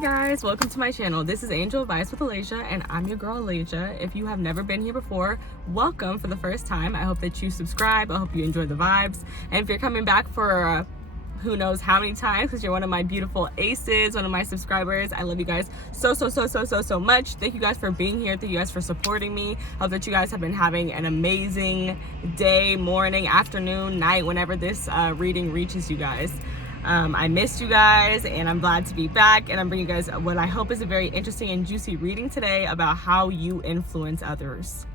guys, welcome to my channel. This is Angel Advice with Alaysia, and I'm your girl Alaysia. If you have never been here before, welcome for the first time. I hope that you subscribe. I hope you enjoy the vibes. And if you're coming back for who knows how many times, because you're one of my beautiful aces, one of my subscribers, I love you guys so much. Thank you guys for being here. Thank you guys for supporting me. I hope that you guys have been having an amazing day, morning, afternoon, night, whenever this reading reaches you guys. I missed you guys, and I'm glad to be back, and I'm bringing you guys what I hope is a very interesting and juicy reading today about how you influence others.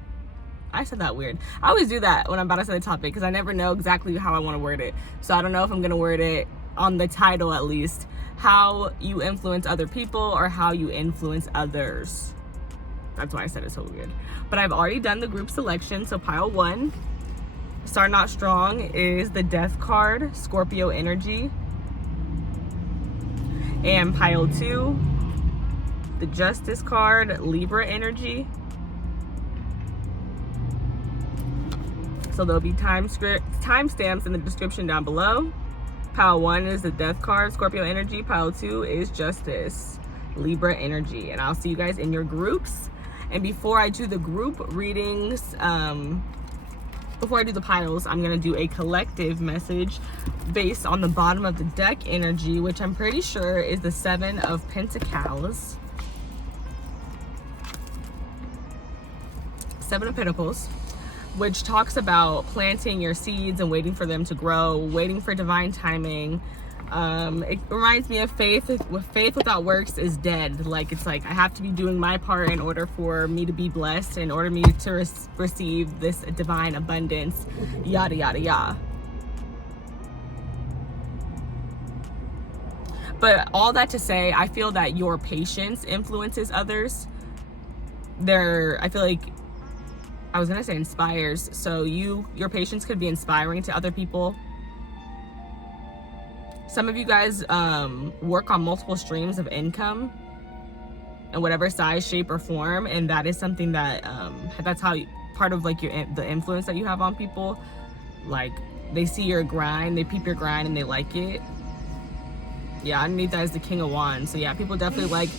I said that weird. I always do that when I'm about to say the topic because I never know exactly how I want to word it. So I don't know if I'm going to word it on the title, at least, how you influence other people or how you influence others. That's why I said it so weird. But I've already done the group selection. So pile 1, starting out strong, is the Death card, Scorpio energy. And pile 2, the Justice card, Libra energy. So there'll be timestamps in the description down below. Pile 1 is the Death card, Scorpio energy. Pile 2 is Justice, Libra energy. And I'll see you guys in your groups. And before I do the group readings, before I do the piles, I'm gonna do a collective message based on the bottom of the deck energy, which I'm pretty sure is the 7 of Pentacles. 7 of Pentacles, which talks about planting your seeds and waiting for them to grow, waiting for divine timing. It reminds me of faith. Faith without works is dead. Like, it's like I have to be doing my part in order for me to be blessed, in order me to receive this divine abundance, yada yada yada. But all that to say, I feel that your patience influences others. I feel like, I was gonna say inspires. So your patience could be inspiring to other people. Some of you guys work on multiple streams of income in whatever size, shape, or form, and that is something that that's how part of like the influence that you have on people. Like, they see your grind, they peep your grind, and they like it. Yeah, underneath that is the King of Wands. So yeah, people definitely like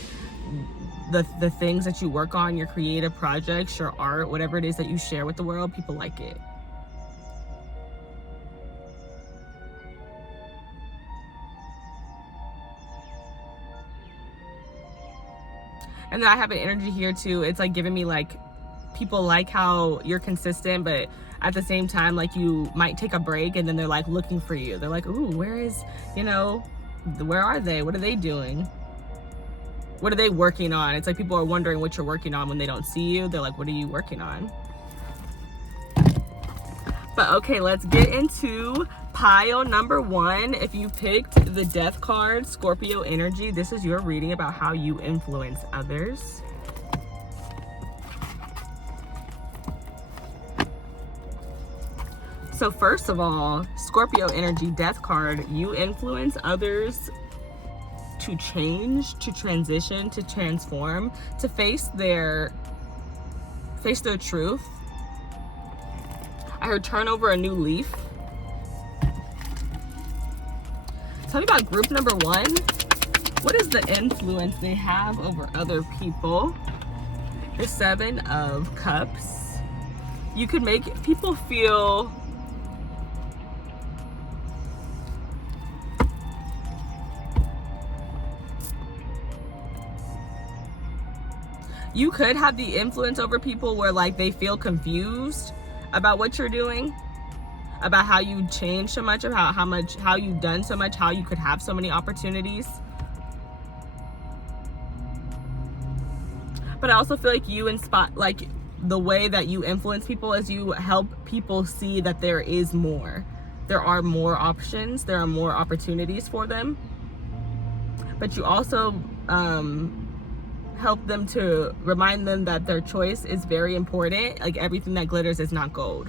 the things that you work on, your creative projects, your art, whatever it is that you share with the world. People like it. And then I have an energy here too. It's like giving me like, people like how you're consistent, but at the same time, like, you might take a break and then they're like looking for you. They're like, ooh, where are they? What are they doing? What are they working on? It's like people are wondering what you're working on when they don't see you. They're like, what are you working on? But okay, let's get into pile number 1. If you picked the Death card, Scorpio energy, this is your reading about how you influence others. So first of all, Scorpio energy, Death card, you influence others to change, to transition, to transform, to face their truth. I heard turn over a new leaf. Tell me about group number 1. What is the influence they have over other people? The 7 of Cups. You could make people feel you could have the influence over people where like they feel confused about what you're doing, about how you changed so much, of how you've done so much, how you could have so many opportunities. But I also feel like you inspire, like, the way that you influence people is you help people see that there is more. There are more options, there are more opportunities for them. But you also help them to remind them that their choice is very important. Like, everything that glitters is not gold.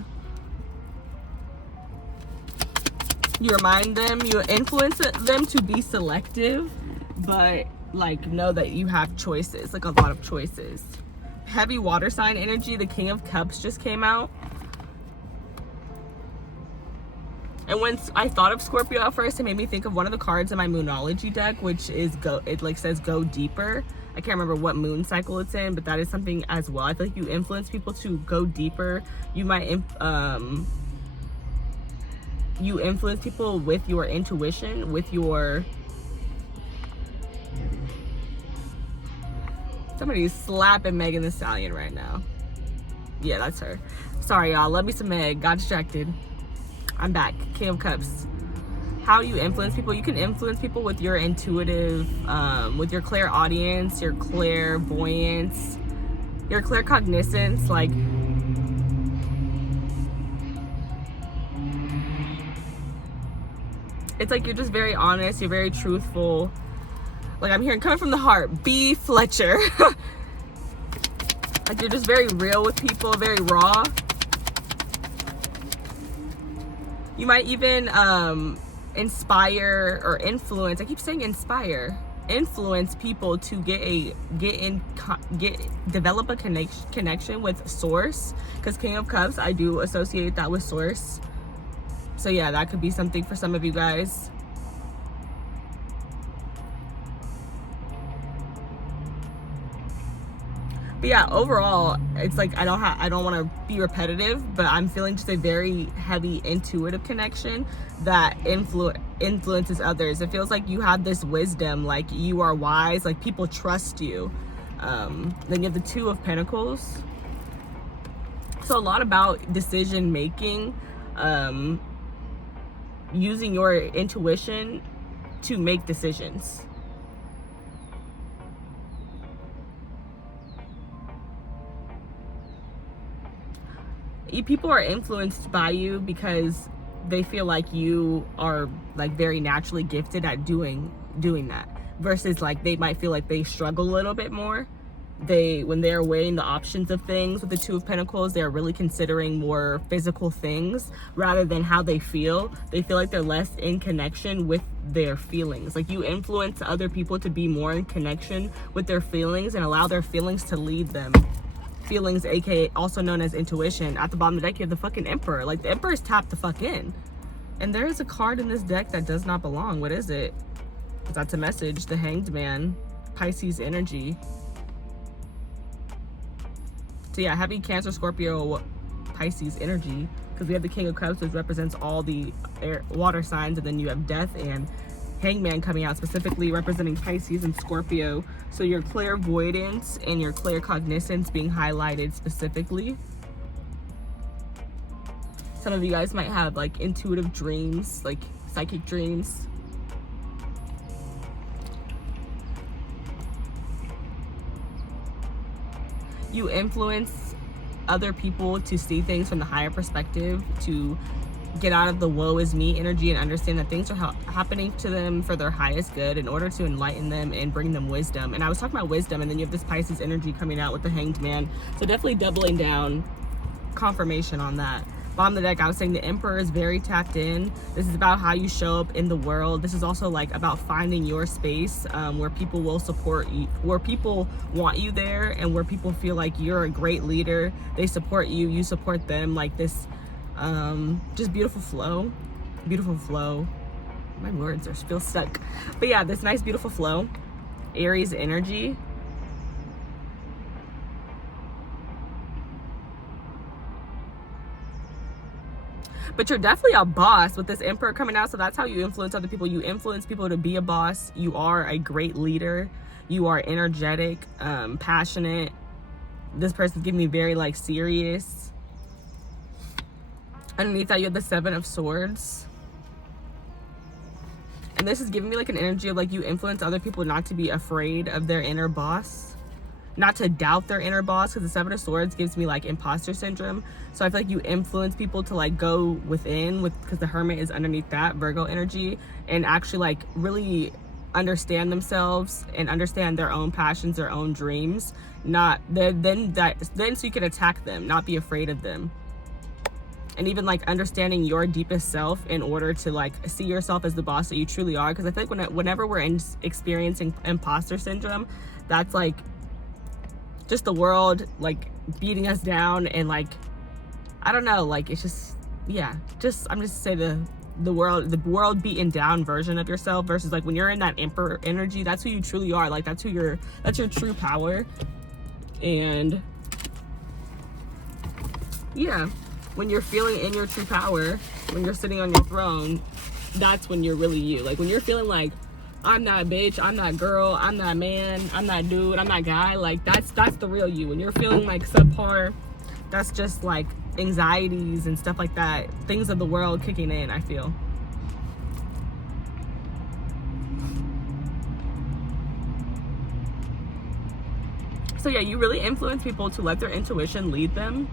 You remind them, you influence them to be selective, but like, know that you have choices, like a lot of choices. Heavy water sign energy, the King of Cups just came out. And when I thought of Scorpio at first, it made me think of one of the cards in my Moonology deck, which is it like says go deeper. I can't remember what moon cycle it's in, but that is something as well. I feel like you influence people to go deeper. You might you influence people with your intuition, with your... Somebody's slapping Megan Thee Stallion right now. Yeah, that's her. Sorry, y'all. Love me some Meg. Got distracted. I'm back. King of Cups. How you influence people? You can influence people with your intuitive, with your clairaudience, your clairvoyance, your claircognizance. Like, it's like you're just very honest. You're very truthful. Like, I'm hearing coming from the heart. B. Fletcher. Like, you're just very real with people, very raw. You might even inspire or influence. I keep saying inspire. Influence people to develop a connection with Source. Because King of Cups, I do associate that with Source. So yeah, that could be something for some of you guys. But yeah, overall, it's like I don't want to be repetitive, but I'm feeling just a very heavy intuitive connection that influences others. It feels like you have this wisdom, like you are wise, like people trust you. Then you have the Two of Pentacles. So a lot about decision making, using your intuition to make decisions. People are influenced by you because they feel like you are like very naturally gifted at doing that, versus like they might feel like they struggle a little bit more. When they're weighing the options of things with the Two of Pentacles, they're really considering more physical things rather than how they feel. They feel like they're less in connection with their feelings. Like, you influence other people to be more in connection with their feelings and allow their feelings to lead them. Feelings, aka also known as intuition. At the bottom of the deck, you have the fucking Emperor. Like, the Emperor is tapped the fuck in. And there is a card in this deck that does not belong. What is it? That's a message. The Hanged Man. Pisces energy. So yeah, heavy Cancer, Scorpio, Pisces energy. Because we have the King of Cups, which represents all the water signs. And then you have Death and Hangman coming out, specifically representing Pisces and Scorpio. So your clairvoyance and your claircognizance being highlighted specifically. Some of you guys might have like intuitive dreams, like psychic dreams. You influence other people to see things from the higher perspective, to get out of the woe is me energy and understand that things are happening to them for their highest good in order to enlighten them and bring them wisdom. And I was talking about wisdom, and then you have this Pisces energy coming out with the Hanged Man. So definitely doubling down, confirmation on that. Bottom of the deck, I was saying the Emperor is very tapped in. This is about how you show up in the world. This is also like about finding your space, where people will support you, where people want you there, and where people feel like you're a great leader. They support you, you support them. Like this, just beautiful flow. My words are still stuck. But yeah, this nice, beautiful flow. Aries energy. But you're definitely a boss with this Emperor coming out. So that's how you influence other people. You influence people to be a boss. You are a great leader. You are energetic, passionate. This person's giving me very like serious. Underneath that, you have the Seven of Swords. And this is giving me like an energy of like you influence other people not to be afraid of their inner boss. Not to doubt their inner boss, because the Seven of Swords gives me like imposter syndrome. So I feel like you influence people to like go within, because the Hermit is underneath that, Virgo energy, and actually like really understand themselves and understand their own passions, their own dreams. Then so you can attack them, not be afraid of them. And even like understanding your deepest self in order to like see yourself as the boss that you truly are. Because I feel like whenever we're experiencing imposter syndrome, that's like just the world like beating us down, and like I don't know, like it's just, yeah, I'm just saying the world beaten down version of yourself, versus like when you're in that emperor energy, that's who you truly are. Like that's your true power. And yeah, when you're feeling in your true power, when you're sitting on your throne, that's when you're really you. Like when you're feeling like, I'm not bitch, I'm not girl, I'm not man, I'm not dude, I'm not guy, like that's the real you. When you're feeling like subpar, that's just like anxieties and stuff like that, things of the world kicking in, I feel. So yeah, you really influence people to let their intuition lead them,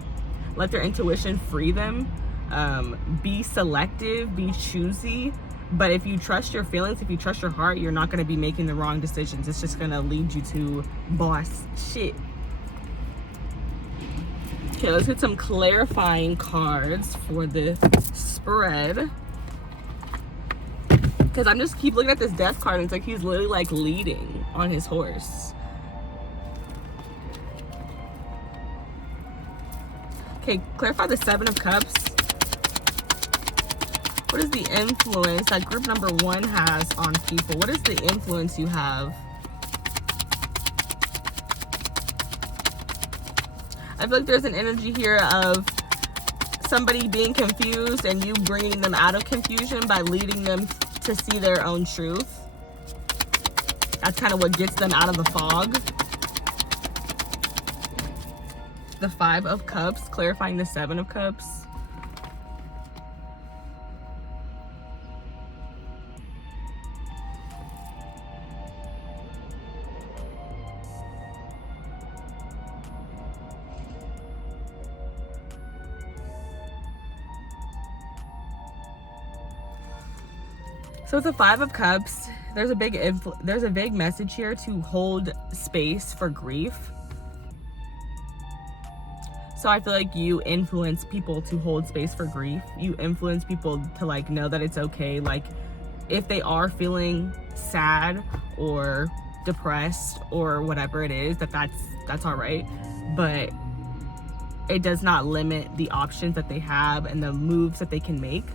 let their intuition free them. Be selective, be choosy. But if you trust your feelings, if you trust your heart, you're not going to be making the wrong decisions. It's just going to lead you to boss shit. Okay, let's get some clarifying cards for this spread. Because I'm just keep looking at this death card and it's like he's literally like leading on his horse. Okay, clarify the Seven of Cups. What is the influence that group number 1 has on people? What is the influence you have? I feel like there's an energy here of somebody being confused and you bringing them out of confusion by leading them to see their own truth. That's kind of what gets them out of the fog. The Five of Cups, clarifying the Seven of Cups. So with the Five of Cups, there's a big message here to hold space for grief. So I feel like you influence people to hold space for grief. You influence people to like know that it's okay. Like if they are feeling sad or depressed or whatever it is, that's all right. But it does not limit the options that they have and the moves that they can make.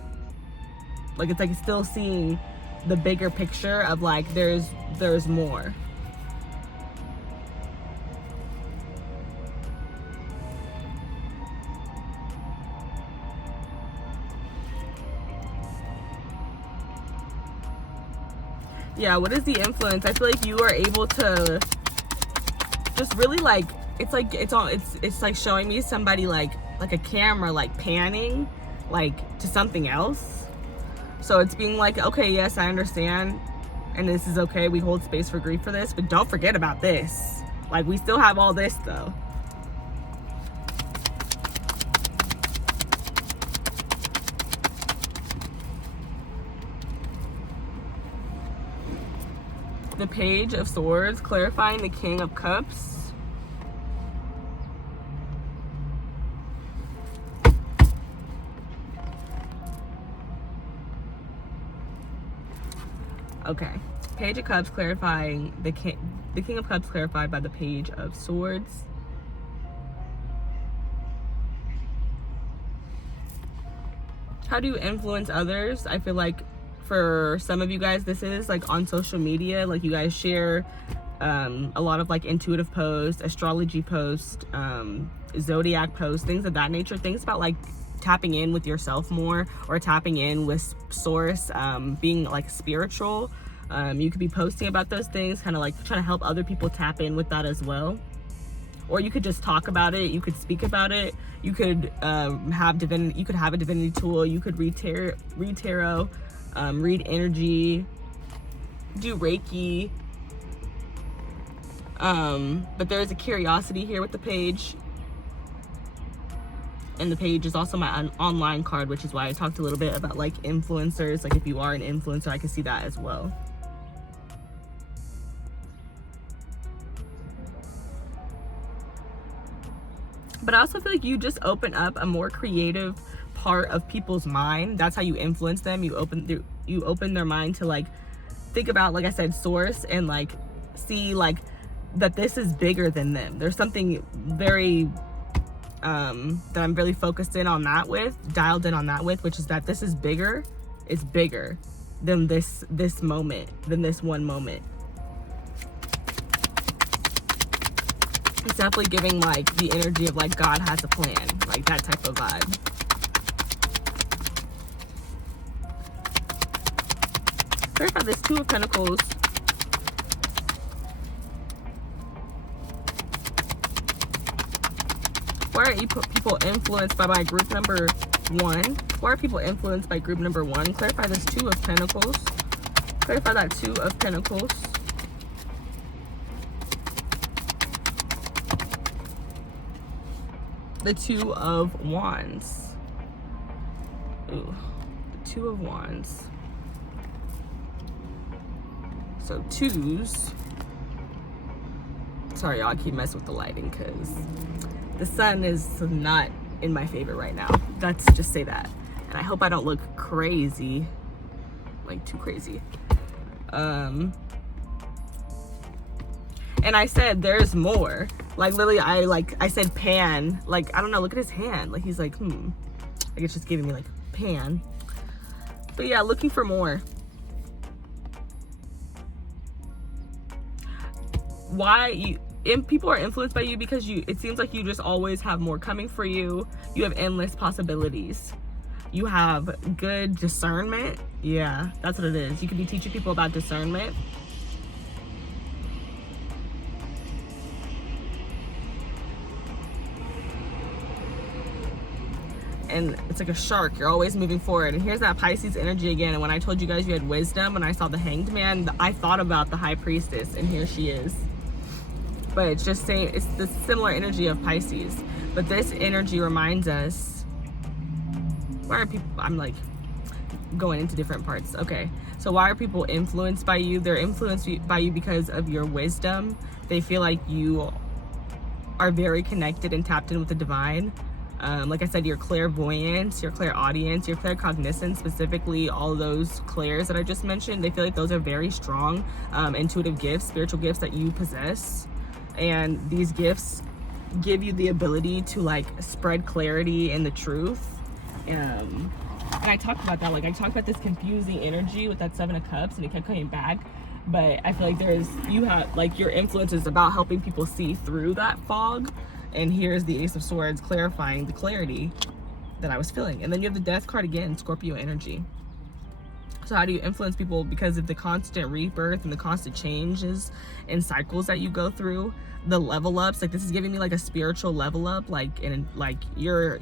Like it's like still seeing the bigger picture of like there's more. Yeah, what is the influence? I feel like you are able to just really like it's like showing me somebody like a camera like panning like to something else. So it's being like, okay, yes, I understand, and this is okay. We hold space for grief for this, but don't forget about this. Like, we still have all this, though. The Page of Swords, clarifying the King of Cups. Okay, Page of Cups clarifying the King of Cups clarified by the Page of Swords. How do you influence others? I feel like for some of you guys, this is like on social media. Like you guys share a lot of like intuitive posts, astrology posts, zodiac posts, things of that nature. Things about like tapping in with yourself more, or tapping in with source, being like spiritual. You could be posting about those things, kind of like trying to help other people tap in with that as well. Or you could just talk about it, you could speak about it, you could have a divinity tool, you could read tarot, read energy, do Reiki. But there's a curiosity here with the Page. And the Page is also my online card, which is why I talked a little bit about like influencers. Like if you are an influencer, I can see that as well. But I also feel like you just open up a more creative part of people's mind. That's how you influence them. You open their mind to like think about, like I said, source, and like see like that this is bigger than them. There's something very that I'm really focused in on that with, dialed in on that with, which is that this is bigger. is bigger than this moment, than this one moment. It's definitely giving like the energy of like God has a plan, like that type of vibe. Clarify this Two of Pentacles. Why are people influenced by my group number 1? Why are people influenced by group number 1? Clarify this Two of Pentacles. Clarify that Two of Pentacles. The Two of Wands. Ooh, the Two of Wands. So twos. Sorry, y'all, I keep messing with the lighting because the sun is not in my favor right now. Let's just say that. And I hope I don't look crazy, like too crazy. And I said there's more. Like literally, I said pan. Like I don't know. Look at his hand. Like he's like Like it's just giving me like pan. But yeah, looking for more. Why people are influenced by you because it seems like you just always have more coming for you. You have endless possibilities. You have good discernment. Yeah, that's what it is. You could be teaching people about discernment. And it's like a shark. You're always moving forward. And here's that Pisces energy again. And when I told you guys you had wisdom, when I saw the Hanged Man, I thought about the High Priestess, and here she is. But it's just saying, it's the similar energy of Pisces. But this energy reminds us, why are people, I'm like going into different parts. Okay, so why are people influenced by you? They're influenced by you because of your wisdom. They feel like you are very connected and tapped in with the divine. Like I said, your clairvoyance, your clairaudience, your claircognizance, specifically all those clairs that I just mentioned, they feel like those are very strong intuitive gifts, spiritual gifts that you possess. And these gifts give you the ability to like spread clarity and the truth. And I talked about that, like I talked about this confusing energy with that Seven of Cups, and it kept coming back. But I feel like you have like your influence is about helping people see through that fog. And here's the Ace of Swords clarifying the clarity that I was feeling. And then you have the Death card again, Scorpio energy. So how do you influence people? Because of the constant rebirth and the constant changes and cycles that you go through, the level ups, like this is giving me like a spiritual level up, like in like your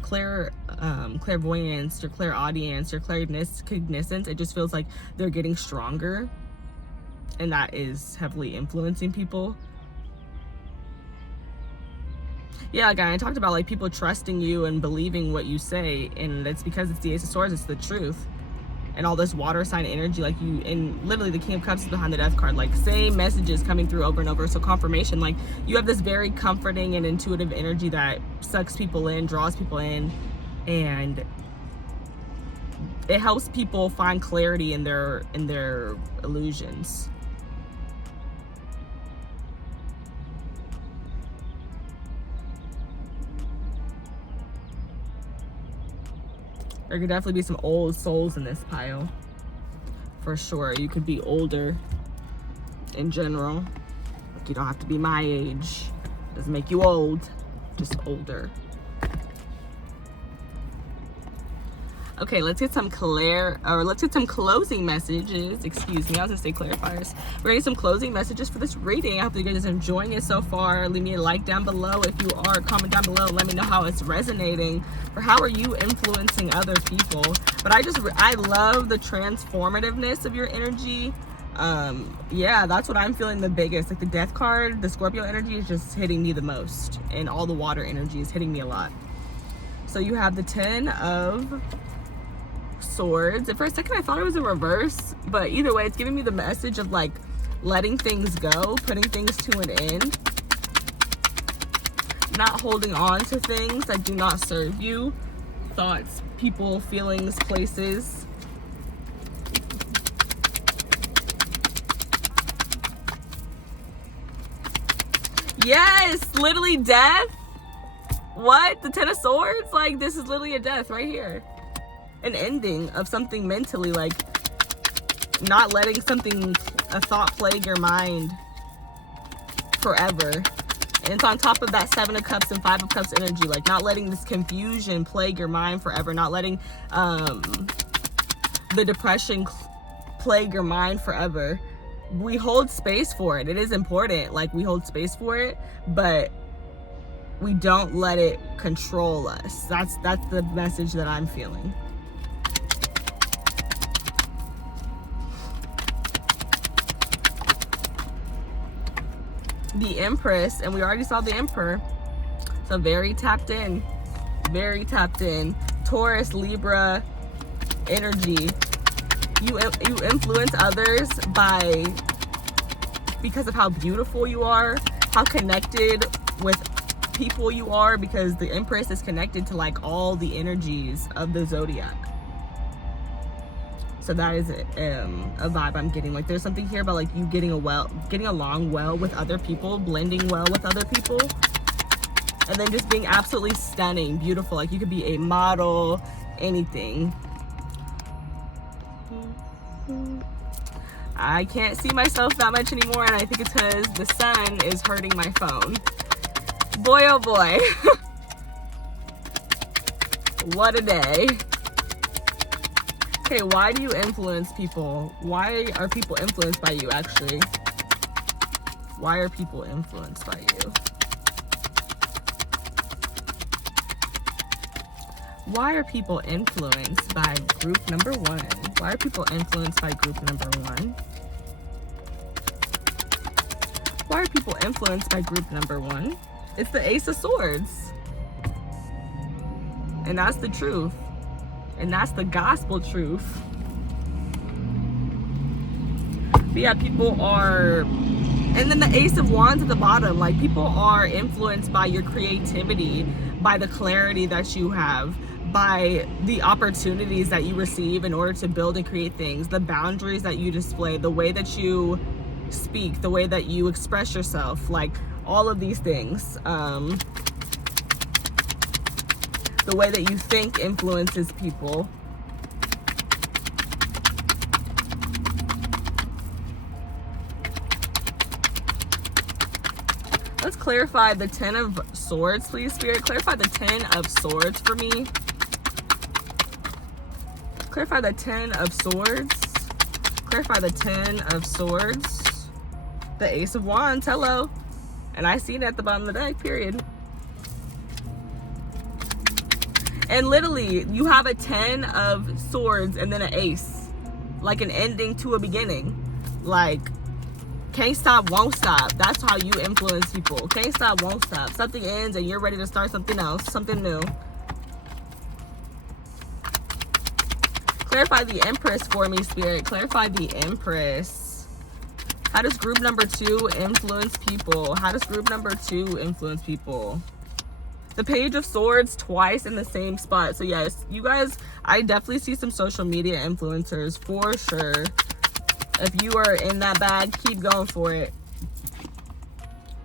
clairvoyance, your clairaudience, your claircognizance, it just feels like they're getting stronger, and that is heavily influencing people. Yeah, like I talked about like people trusting you and believing what you say, and it's because it's the Ace of Swords, it's the truth. And all this water sign energy, like you, and literally the King of Cups is behind the Death card, like same messages coming through over and over. So confirmation, like you have this very comforting and intuitive energy that sucks people in, draws people in, and it helps people find clarity in their illusions. There could definitely be some old souls in this pile. For sure. You could be older in general. Like you don't have to be my age. Doesn't make you old. Just older. Okay, let's get some closing messages. Excuse me, I was gonna say clarifiers. We're getting some closing messages for this reading. I hope you guys are enjoying it so far. Leave me a like down below if you are. Comment down below and let me know how it's resonating, or how are you influencing other people. But I love the transformativeness of your energy. Yeah, that's what I'm feeling the biggest. Like the Death card, the Scorpio energy is just hitting me the most, and all the water energy is hitting me a lot. So you have the 10 of Swords. And for a second I thought it was a reverse, but either way it's giving me the message of like letting things go, putting things to an end, not holding on to things that do not serve you, thoughts, people, feelings, places. Yes, literally death. What? The 10 of Swords? Like this is literally a death right here. an ending of something mentally, like not letting a thought plague your mind forever. And it's on top of that 7 of Cups and 5 of Cups energy, like not letting this confusion plague your mind forever, not letting the depression plague your mind forever. We hold space for it. It is important, like we hold space for it, but we don't let it control us. That's the message that I'm feeling. The Empress, and we already saw the Emperor. So very tapped in. Taurus, Libra energy. You influence others because of how beautiful you are, how connected with people you are, because the Empress is connected to like all the energies of the zodiac. So that is a vibe I'm getting. Like there's something here about like you getting along well with other people, blending well with other people, and then just being absolutely stunning, beautiful. Like you could be a model, anything. I can't see myself that much anymore, and I think it's because the sun is hurting my phone. Boy, oh boy. What a day. Okay, why do you influence people? Why are people influenced by you, actually? Why are people influenced by you? Why are people influenced by group number 1? Why are people influenced by group number 1? Why are people influenced by group number 1? It's the Ace of Swords. And that's the truth. And that's the gospel truth. But yeah, people are... And then the Ace of Wands at the bottom. Like, people are influenced by your creativity, by the clarity that you have, by the opportunities that you receive in order to build and create things, the boundaries that you display, the way that you speak, the way that you express yourself, like all of these things. The way that you think influences people. Let's clarify the 10 of Swords, please, Spirit. Clarify the 10 of Swords for me. Clarify the 10 of Swords. Clarify the 10 of Swords. The Ace of Wands, hello. And I see it at the bottom of the deck, period. And literally, you have a 10 of Swords and then an Ace. Like an ending to a beginning. Like, can't stop, won't stop. That's how you influence people. Can't stop, won't stop. Something ends and you're ready to start something else, something new. Clarify the Empress for me, Spirit. Clarify the Empress. How does group number 2 influence people? How does group number 2 influence people? The Page of Swords twice in the same spot. So yes, you guys, I definitely see some social media influencers for sure. If you are in that bag, keep going for it.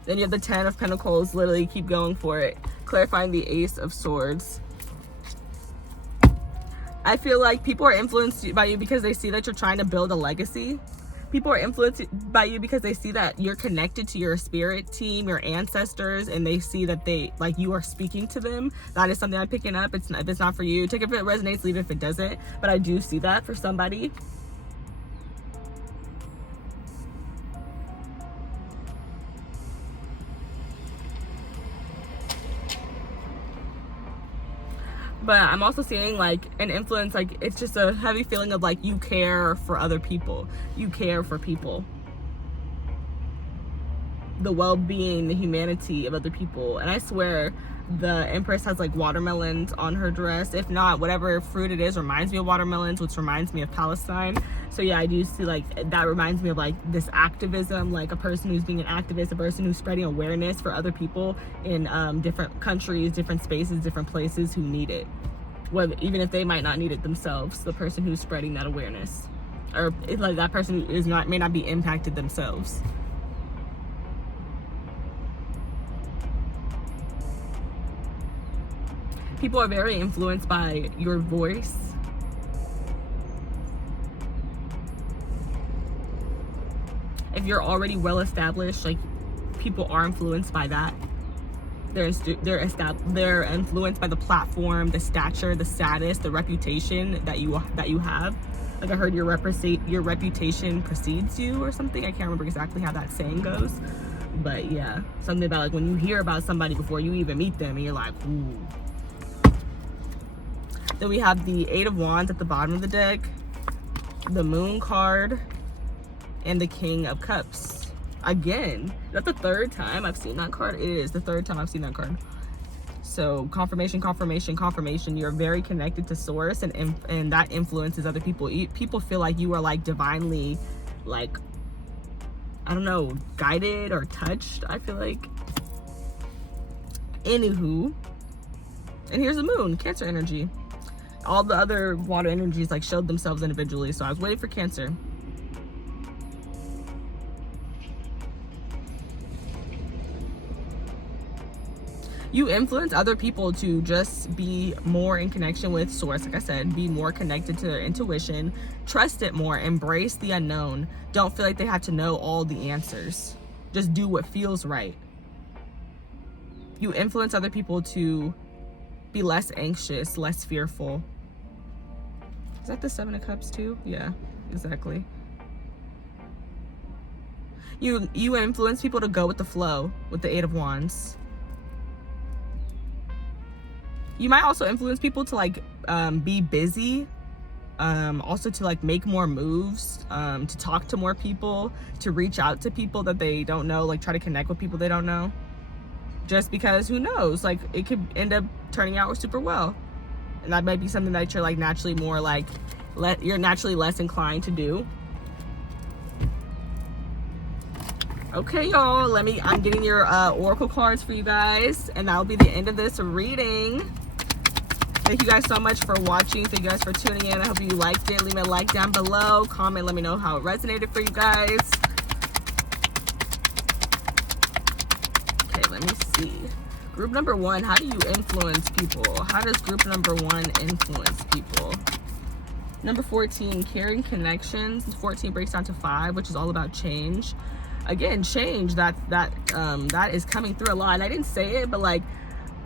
Then you have the 10 of Pentacles, literally keep going for it. Clarifying the Ace of Swords. I feel like people are influenced by you because they see that you're trying to build a legacy. People are influenced by you because they see that you're connected to your spirit team, your ancestors, and they see that you are speaking to them. That is something I'm picking up. If it's not for you, take it if it resonates, leave it if it doesn't. But I do see that for somebody. But I'm also seeing like an influence, like it's just a heavy feeling of like you care for other people. You care for people. The well-being, the humanity of other people. And I swear the Empress has like watermelons on her dress. If not, whatever fruit it is reminds me of watermelons, which reminds me of Palestine. So yeah, I do see like that reminds me of like this activism, like a person who's being an activist, a person who's spreading awareness for other people in different countries, different spaces, different places who need it. Well, even if they might not need it themselves, the person who's spreading that awareness, or like that person who may not be impacted themselves. People are very influenced by your voice, If you're already well established, like, people are influenced by that. They're influenced by the platform, the stature, the status, the reputation that you have. Like, I heard your reputation precedes you or something. I can't remember exactly how that saying goes, but yeah, something about, like, when you hear about somebody before you even meet them, and you're like, ooh. Then we have the Eight of Wands at the bottom of the deck, the Moon card, and the King of Cups. Again, is that the third time I've seen that card? It is the third time I've seen that card. So confirmation. You're very connected to source, and that influences other people. People feel like you are, like, divinely, like, I don't know, guided or touched, I feel like. Anywho, and here's the Moon, Cancer energy. All the other water energies, like, showed themselves individually, so I was waiting for Cancer. You influence other people to just be more in connection with source. Like I said, be more connected to their intuition, trust it more, embrace the unknown. Don't feel like they have to know all the answers. Just do what feels right. You influence other people to be less anxious, less fearful. Is that the Seven of Cups too? Yeah, exactly. You influence people to go with the flow with the Eight of Wands. You might also influence people to, like, be busy, also to, like, make more moves, to talk to more people, to reach out to people that they don't know, like, try to connect with people they don't know. Just because, who knows, like, it could end up turning out super well. And that might be something that you're, like, naturally more, like, you're naturally less inclined to do. Okay, y'all, I'm getting your oracle cards for you guys, and that'll be the end of this reading. Thank you guys so much for watching. Thank you guys for tuning in. I hope you liked it. Leave me a like down below. Comment, let me know how it resonated for you guys. Okay, let me see. Group number 1, how do you influence people? How does group number 1 influence people? Number 14, caring connections. 14 breaks down to 5, which is all about change. Again, change, that is coming through a lot. And I didn't say it, but, like,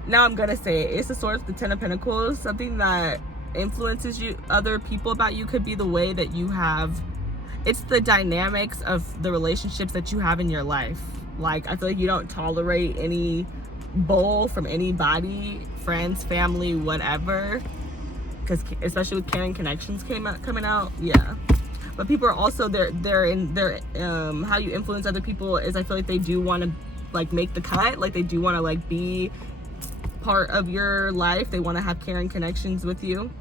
now I'm gonna say it. It's the Source, the Ten of Pentacles. Something that influences you, other people about you, could be the way that you have, it's the dynamics of the relationships that you have in your life. Like, I feel like you don't tolerate any bull from anybody, friends, family, whatever, because especially with caring connections coming out, yeah. But people are also, how you influence other people is, I feel like they do want to, like, make the cut, like, they do want to, like, be part of your life. They want to have caring connections with you.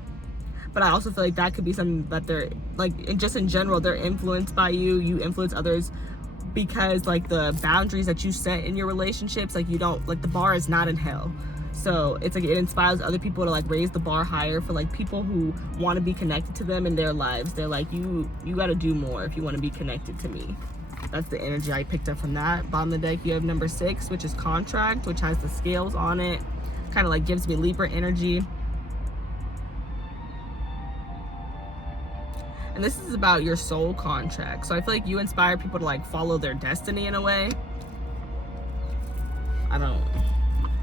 But I also feel like that could be something that they're, like, just in general, they're influenced by you. You influence others because, like, the boundaries that you set in your relationships, like, you don't, like, the bar is not in hell. So it's like, it inspires other people to, like, raise the bar higher for, like, people who want to be connected to them in their lives. They're like, you got to do more if you want to be connected to me. That's the energy I picked up from that. Bottom of the deck, you have number 6, which is contract, which has the scales on it. Kind of, like, gives me Libra energy. And this is about your soul contract. So I feel like you inspire people to, like, follow their destiny in a way.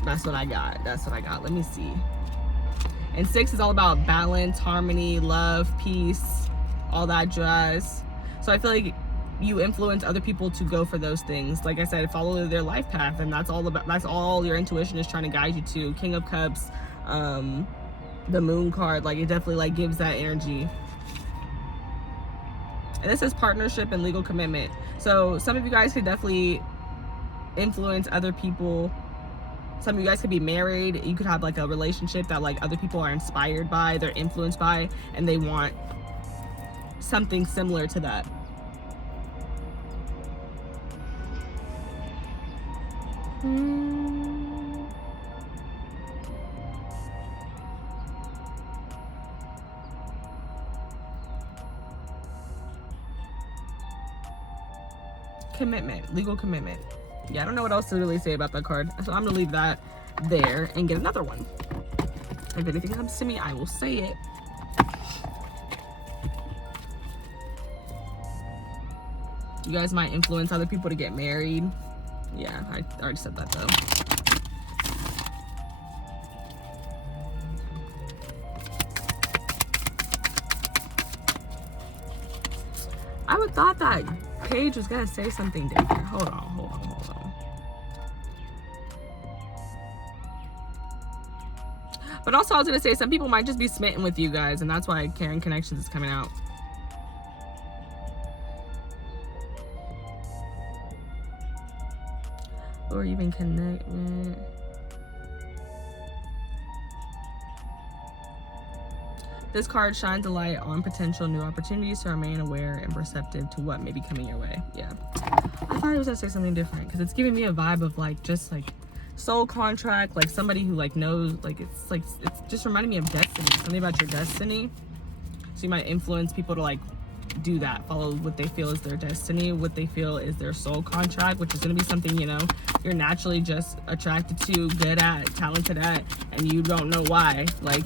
That's what I got. Let me see. And 6 is all about balance, harmony, love, peace, all that jazz. So I feel like you influence other people to go for those things. Like I said, follow their life path, and that's all your intuition is trying to guide you to. King of Cups, the Moon card, like, it definitely, like, gives that energy. And this is partnership and legal commitment. So some of you guys could definitely influence other people. Some of you guys could be married. You could have, like, a relationship that, like, other people are inspired by, they're influenced by, and they want something similar to that. Commitment, legal commitment. Yeah, I don't know what else to really say about that card, so I'm gonna leave that there and get another one. If anything comes to me, I will say it. You guys might influence other people to get married. Yeah, I already said that though. I would thought that Paige was gonna say something different. Hold on. But also I was gonna say some people might just be smitten with you guys, and that's why Karen Connections is coming out. Or even commitment. This card shines a light on potential new opportunities, so remain aware and receptive to what may be coming your way. Yeah. I thought it was gonna say something different because it's giving me a vibe of like just like soul contract, like somebody who like knows, like it's just reminding me of destiny, something about your destiny. So you might influence people to like do that, follow what they feel is their destiny, what they feel is their soul contract, which is going to be something, you know, you're naturally just attracted to, good at, talented at, and you don't know why. Like,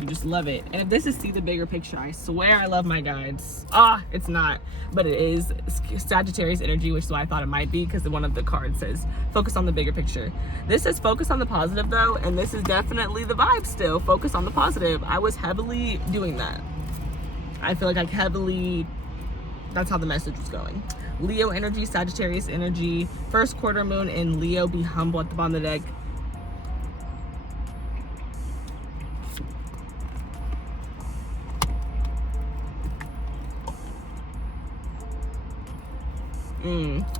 you just love it. And if this is see the bigger picture, I swear I love my guides. It's not, but it is Sagittarius energy, which is why I thought it might be, because one of the cards says focus on the bigger picture. This says focus on the positive though, and this is definitely the vibe still. Focus on the positive. I was heavily doing that. I feel like that's how the message was going. Leo energy, Sagittarius energy, first quarter moon in Leo, be humble at the bottom of the deck.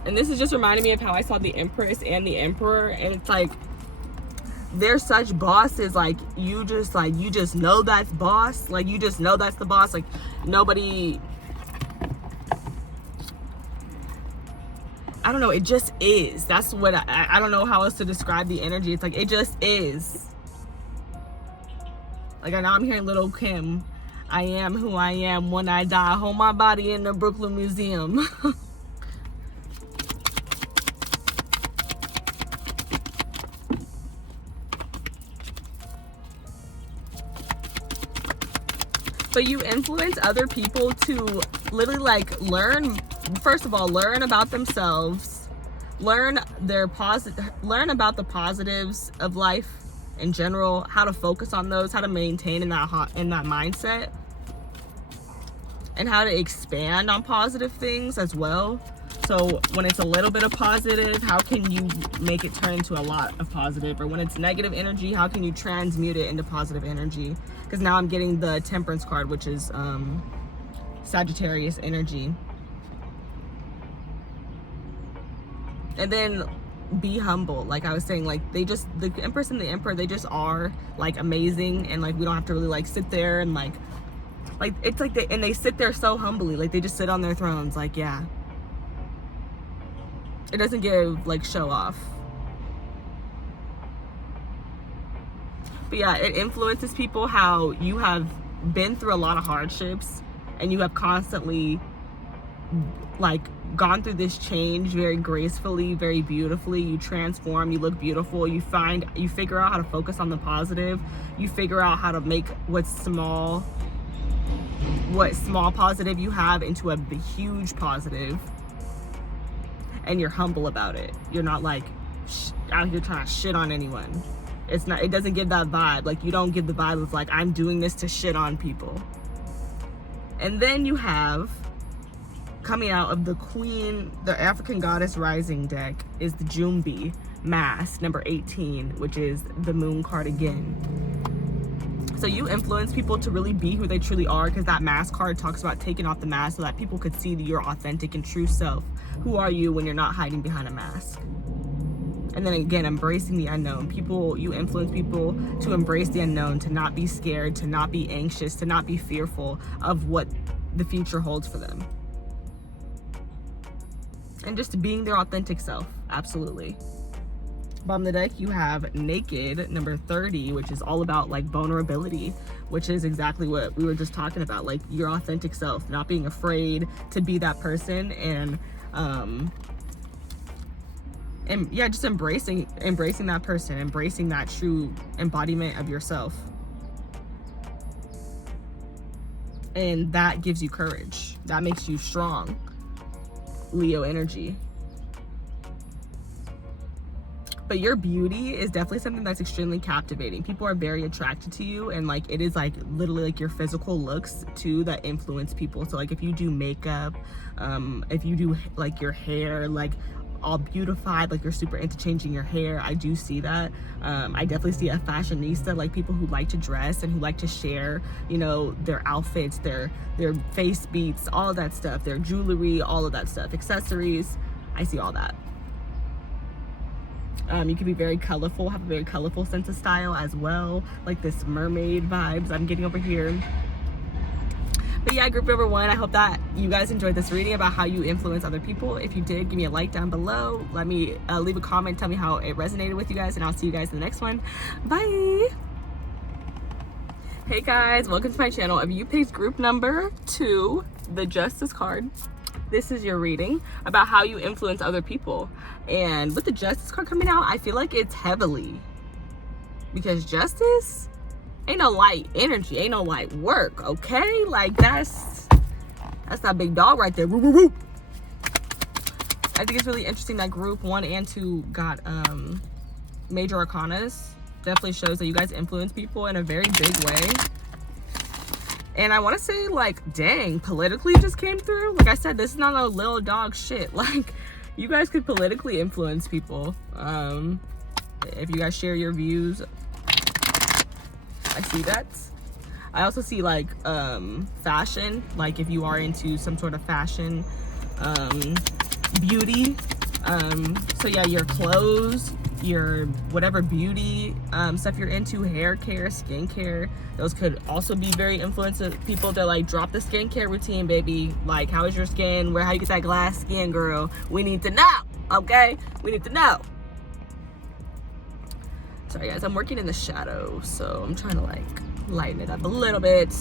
And this is just reminding me of how I saw the Empress and the Emperor, and it's like they're such bosses. Like you just know that's boss. Like you just know that's the boss. Like nobody, I don't know, it just is. That's what I don't know how else to describe the energy. It's like it just is. Like now I'm hearing Little Kim, I am who I am. When I die, hold my body in the Brooklyn Museum. But you influence other people to literally like learn, first of all, learn about themselves, learn about the positives of life in general, how to focus on those, how to maintain in that mindset, and how to expand on positive things as well. So when it's a little bit of positive, how can you make it turn into a lot of positive? Or when it's negative energy, how can you transmute it into positive energy? Because now I'm getting the Temperance card, which is Sagittarius energy. And then be humble. Like I was saying, like the Empress and the Emperor, they just are like amazing, and like we don't have to really like sit there and like it's like they sit there so humbly, like they just sit on their thrones, like yeah. It doesn't give like show off. But yeah, it influences people how you have been through a lot of hardships and you have constantly like gone through this change very gracefully, very beautifully. You transform, you look beautiful, you figure out how to focus on the positive, you figure out how to make what small positive you have into a huge positive. And you're humble about it. You're not like out here trying to shit on anyone. It doesn't give that vibe. Like you don't give the vibe of like, I'm doing this to shit on people. And then you have, coming out of the Queen, the African Goddess Rising deck, is the Jumbi Mask, number 18, which is the moon card again. So you influence people to really be who they truly are, because that mask card talks about taking off the mask so that people could see your authentic and true self. Who are you when you're not hiding behind a mask? And then again, embracing the unknown. You influence people to embrace the unknown, to not be scared, to not be anxious, to not be fearful of what the future holds for them. And just being their authentic self, absolutely. Bottom of the deck, you have Naked, number 30, which is all about like vulnerability, which is exactly what we were just talking about, like your authentic self, not being afraid to be that person, and yeah, just embracing that person, embracing that true embodiment of yourself. And that gives you courage. That makes you strong. Leo energy. But your beauty is definitely something that's extremely captivating. People are very attracted to you, and like it is like literally like your physical looks too that influence people. So like if you do makeup, if you do like your hair like all beautified, like you're super into changing your hair, I do see that. I definitely see a fashionista, like people who like to dress and who like to share, you know, their outfits, their face beats, all of that stuff, their jewelry, all of that stuff, accessories. I see all that. You can be very colorful, have a very colorful sense of style as well, like this mermaid vibes I'm getting over here. But yeah, group number 1, I hope that you guys enjoyed this reading about how you influence other people. If you did, give me a like down below. Let me leave a comment, tell me how it resonated with you guys, and I'll see you guys in the next one. Bye. Hey guys, welcome to my channel. If you picked group number 2, the Justice card, this is your reading about how you influence other people. And with the Justice card coming out, I feel like it's heavily, because justice ain't no light energy, ain't no light work, okay? Like that's that big dog right there. Woo, woo, woo. I think it's really interesting that group 1 and 2 got major arcanas. Definitely shows that you guys influence people in a very big way. And I want to say, like, dang, politically just came through. Like I said, this is not a little dog shit. Like, you guys could politically influence people. If you guys share your views, I see that. I also see, like, fashion. Like, if you are into some sort of fashion, beauty. So, yeah, your clothes, your whatever beauty stuff you're into, hair care, skincare, those could also be very influential people. They're like, drop the skincare routine, baby. Like, how is your skin? How you get that glass skin, girl? We need to know, okay? We need to know. Sorry guys, I'm working in the shadow, so I'm trying to like lighten it up a little bit.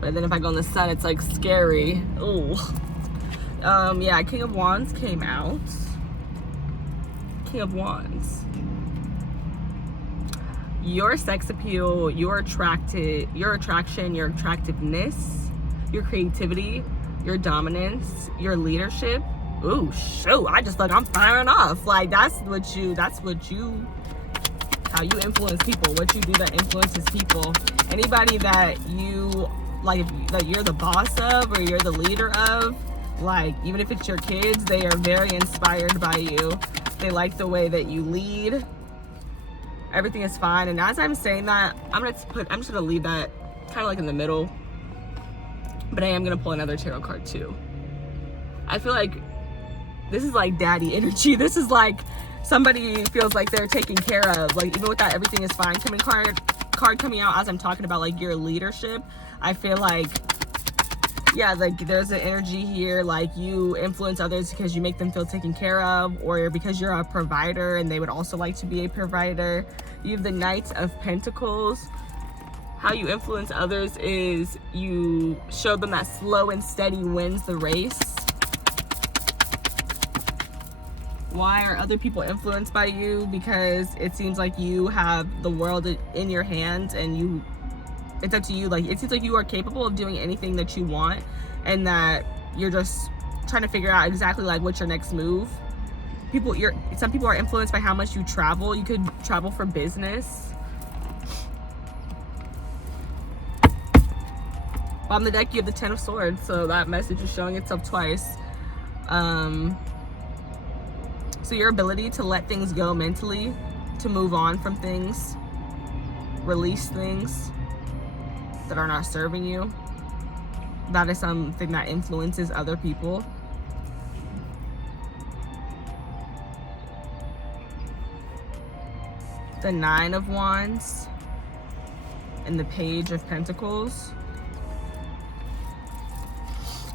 But then if I go in the sun, it's like scary. Oh, yeah, King of Wands came out. King of Wands. Your sex appeal, your attraction, your attractiveness, your creativity, your dominance, your leadership. Ooh, shoot, I just feel like I'm firing off. Like how you influence people, what you do that influences people. Anybody that you like, that you're the boss of or you're the leader of, like even if it's your kids, they are very inspired by you. They like the way that you lead. Everything is fine. And as I'm saying that, I'm just gonna leave that kind of like in the middle. But I am gonna pull another tarot card too. I feel like this is like daddy energy. This is like somebody feels like they're taken care of. Like even with that everything is fine card coming out as I'm talking about like your leadership, I feel like, yeah, like there's an energy here, like you influence others because you make them feel taken care of, or because you're a provider and they would also like to be a provider. You have the Knight of Pentacles. How you influence others is you show them that slow and steady wins the race. Why are other people influenced by you? Because it seems like you have the world in your hands and it's up to you. Like it seems like you are capable of doing anything that you want, and that you're just trying to figure out exactly like what's your next move. Some people are influenced by how much you travel. You could travel for business. On the deck you have the Ten of Swords, so that message is showing itself twice. So your ability to let things go mentally, to move on from things, release things that are not serving you, that is something that influences other people. The Nine of Wands and the Page of Pentacles.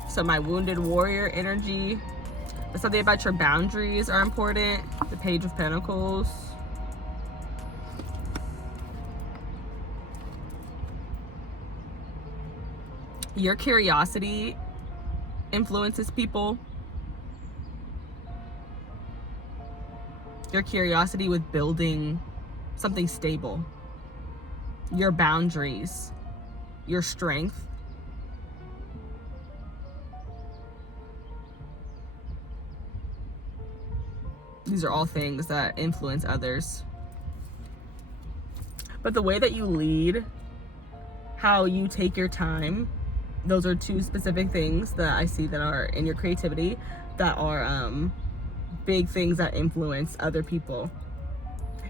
So my wounded warrior energy. Something about your boundaries are important. The Page of Pentacles. Your curiosity influences people. Your curiosity with building something stable. Your boundaries. Your strength. These are all things that influence others. But the way that you lead, how you take your time, those are two specific things that I see that are in your creativity, that are big things that influence other people.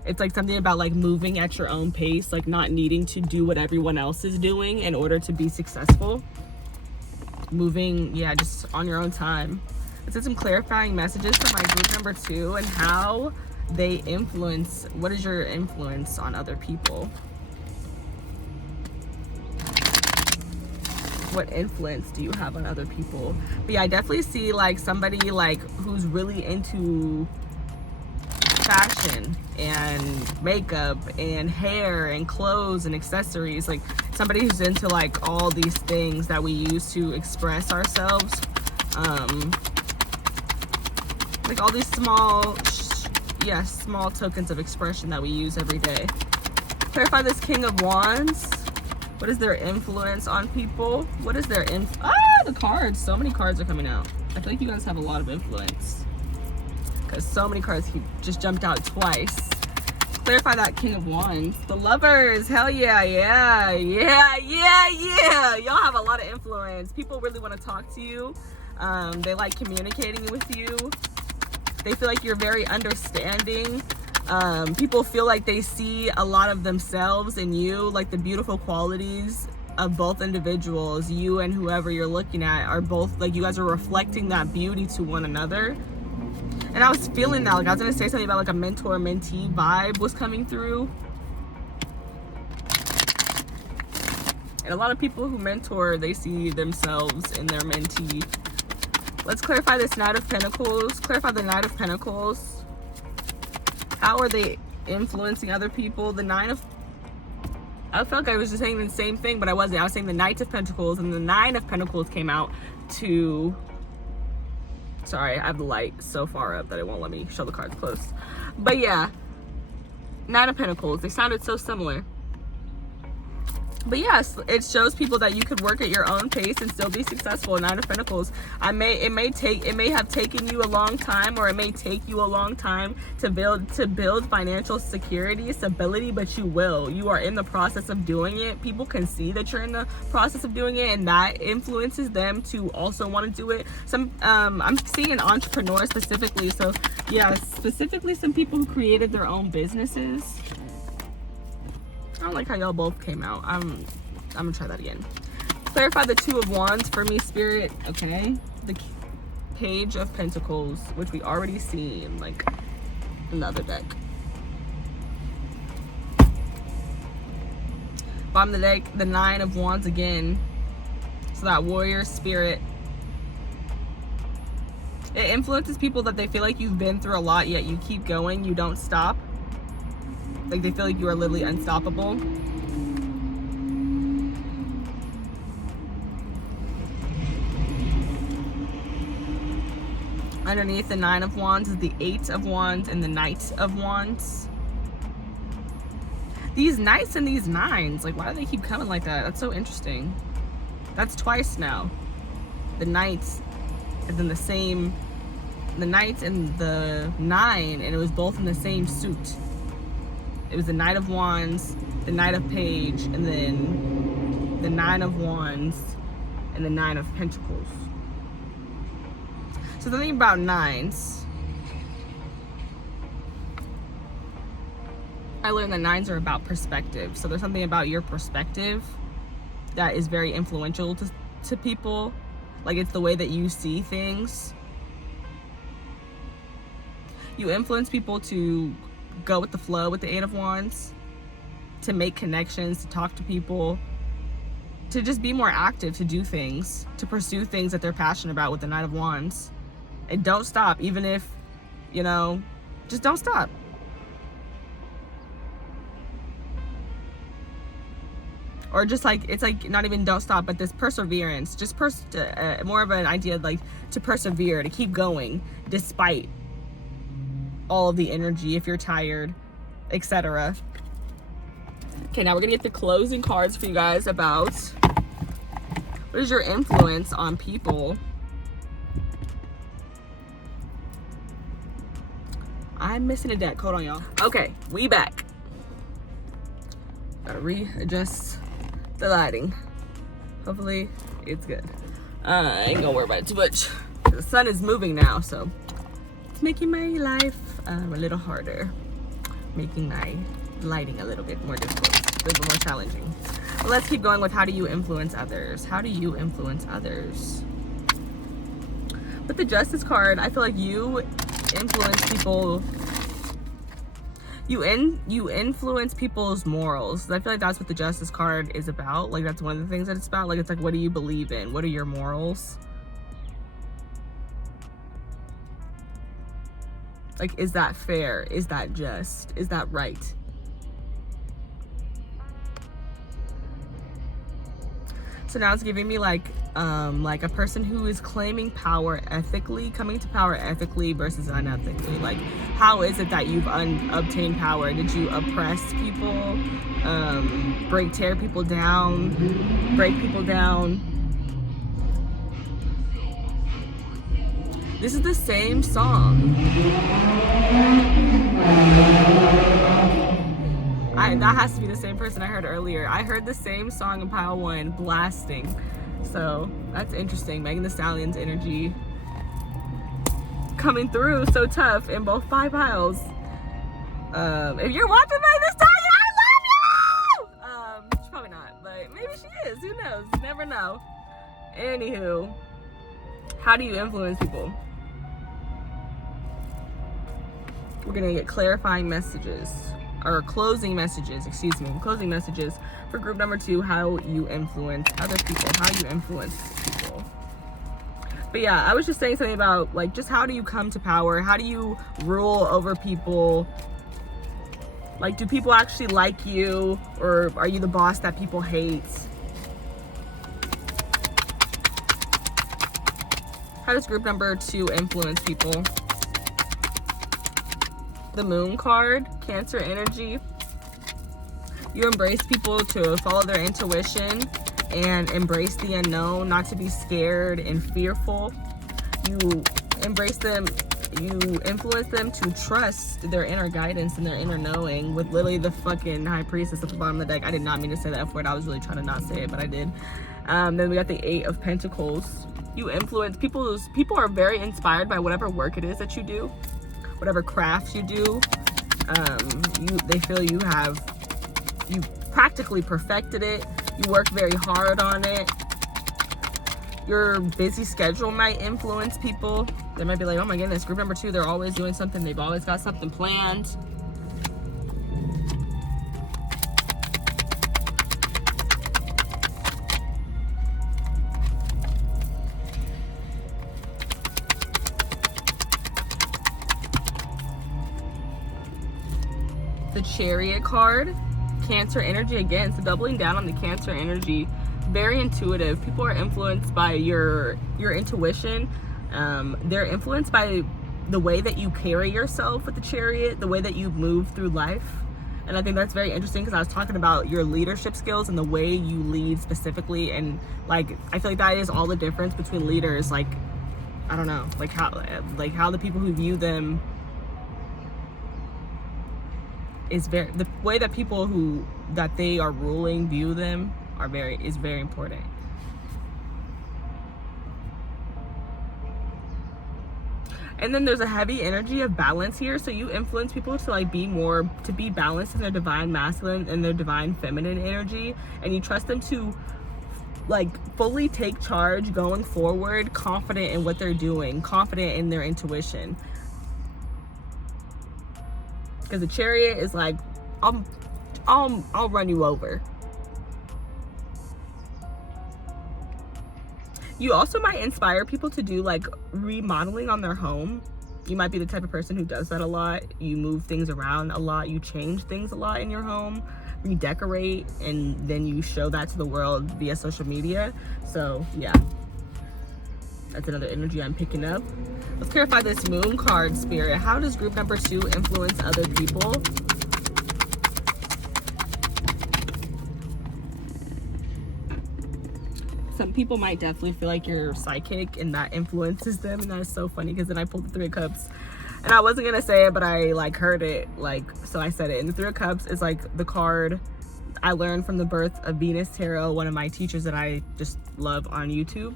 It's like something about like moving at your own pace, like not needing to do what everyone else is doing in order to be successful. Moving, just on your own time. It said some clarifying messages for my group number 2 and how they influence. What is your influence on other people? What influence do you have on other people? But I definitely see like somebody like who's really into fashion and makeup and hair and clothes and accessories, like somebody who's into like all these things that we use to express ourselves, like all these small tokens of expression that we use every day. Clarify this King of Wands. What is their influence on people? What is their the cards. So many cards are coming out. I feel like you guys have a lot of influence because so many cards just jumped out twice. Clarify that King of Wands. The Lovers. Hell yeah. Y'all have a lot of influence. People really want to talk to you. They like communicating with you. They feel like you're very understanding. People feel like they see a lot of themselves in you, like the beautiful qualities of both individuals. You and whoever you're looking at are both, like, you guys are reflecting that beauty to one another. And I was feeling that, like, I was gonna say something about like a mentor-mentee vibe was coming through. And a lot of people who mentor, they see themselves in their mentee. Let's clarify this Knight of Pentacles. Clarify the Knight of Pentacles. How are they influencing other people? The Nine of... I felt like I was just saying the same thing, but I wasn't. I was saying the Knight of Pentacles, and the Nine of Pentacles came out to... Sorry, I have the light so far up that it won't let me show the cards close. But yeah, Nine of Pentacles. They sounded so similar. But yes, it shows people that you could work at your own pace and still be successful. Nine of Pentacles. It may have taken you a long time, or it may take you a long time to build financial security, stability, but you will. You are in the process of doing it. People can see that you're in the process of doing it, and that influences them to also want to do it. I'm seeing an entrepreneur specifically. So yeah, specifically some people who created their own businesses. I don't like how y'all both came out. I'm gonna try that again. Clarify the Two of Wands for me, Spirit. Okay. The Page of Pentacles, which we already seen, like, another deck. Bottom of the deck, the Nine of Wands again. So that warrior spirit. It influences people that they feel like you've been through a lot, yet you keep going. You don't stop. Like, they feel like you are literally unstoppable. Underneath the Nine of Wands is the Eight of Wands and the Knight of Wands. These Knights and these Nines, like, why do they keep coming like that? That's so interesting. That's twice now. The Knights is in the same... The Knight and the Nine, and it was both in the same suit. It was the Knight of Wands, the Knight of Page, and then the Nine of Wands and the Nine of Pentacles. So the thing about nines, I learned that nines are about perspective. So there's something about your perspective that is very influential to people. Like, it's the way that you see things. You influence people to go with the flow with the Eight of Wands, to make connections, to talk to people, to just be more active, to do things, to pursue things that they're passionate about with the Knight of Wands. And don't stop, even if, you know, just don't stop. Or just like, it's like not even don't stop, but this perseverance, just more of an idea like to persevere, to keep going despite all of the energy, if you're tired, etc. Okay, now we're gonna get the closing cards for you guys about what is your influence on people. I'm missing a deck. Hold on, y'all. Okay, we back. Gotta readjust the lighting. Hopefully it's good. I ain't gonna worry about it too much. The sun is moving now, so it's making my life a little harder. Making my lighting a little bit more difficult, a little bit more challenging. But let's keep going with how do you influence others? How do you influence others? With the Justice card, I feel like you influence people. You influence people's morals. I feel like that's what the Justice card is about. Like, that's one of the things that it's about. Like, it's like, what do you believe in? What are your morals? Like, is that fair? Is that just? Is that right? So now it's giving me like a person who is claiming power ethically, coming to power ethically versus unethically. Like, how is it that you've obtained power? Did you oppress people, tear people down, break people down? This is the same song. That has to be the same person I heard earlier. I heard the same song in pile 1 blasting. So that's interesting. Megan Thee Stallion's energy coming through so tough in both 5 piles. If you're watching Megan Thee Stallion, I love you! She's probably not, but maybe she is. Who knows? You never know. Anywho, how do you influence people? We're gonna get clarifying messages. Or closing messages for group number 2, how you influence other people, how you influence people. But yeah, I was just saying something about, like, just how do you come to power? How do you rule over people? Like, do people actually like you, or are you the boss that people hate? How does group number 2 influence people? The Moon card, Cancer energy. You embrace people to follow their intuition and embrace the unknown, not to be scared and fearful. You embrace them, you influence them to trust their inner guidance and their inner knowing, with literally the fucking High Priestess at the bottom of the deck. I did not mean to say that F word. I was really trying to not say it, but I did. Then we got the 8 of Pentacles. You influence people are very inspired by whatever work it is that you do. Whatever crafts you do, they feel you practically perfected it. You work very hard on it. Your busy schedule might influence people. They might be like, oh my goodness, group number 2, they're always doing something. They've always got something planned. The Chariot card, Cancer energy again. So doubling down on the Cancer energy, very intuitive. People are influenced by your intuition. They're influenced by the way that you carry yourself with the Chariot, the way that you move through life. And I think that's very interesting, because I was talking about your leadership skills and the way you lead specifically. And like, I feel like that is all the difference between leaders. Like, I don't know, like how the people who view them is the way that people that they are ruling view them is very important. And then there's a heavy energy of balance here. So you influence people to like be balanced in their divine masculine and their divine feminine energy. And you trust them to like fully take charge going forward, confident in what they're doing, confident in their intuition. Because the Chariot is like, I'll run you over. You also might inspire people to do like remodeling on their home. You might be the type of person who does that a lot. You move things around a lot. You change things a lot in your home, redecorate, and then you show that to the world via social media. So yeah, that's another energy I'm picking up. Let's clarify this Moon card, Spirit. How does group number 2 influence other people? Some people might definitely feel like you're psychic and that influences them, and that is so funny, because then I pulled the 3 of Cups. And I wasn't gonna say it, but I like heard it, like, so I said it. And the Three of Cups is like the card I learned from the Birth of Venus Tarot, one of my teachers that I just love on YouTube.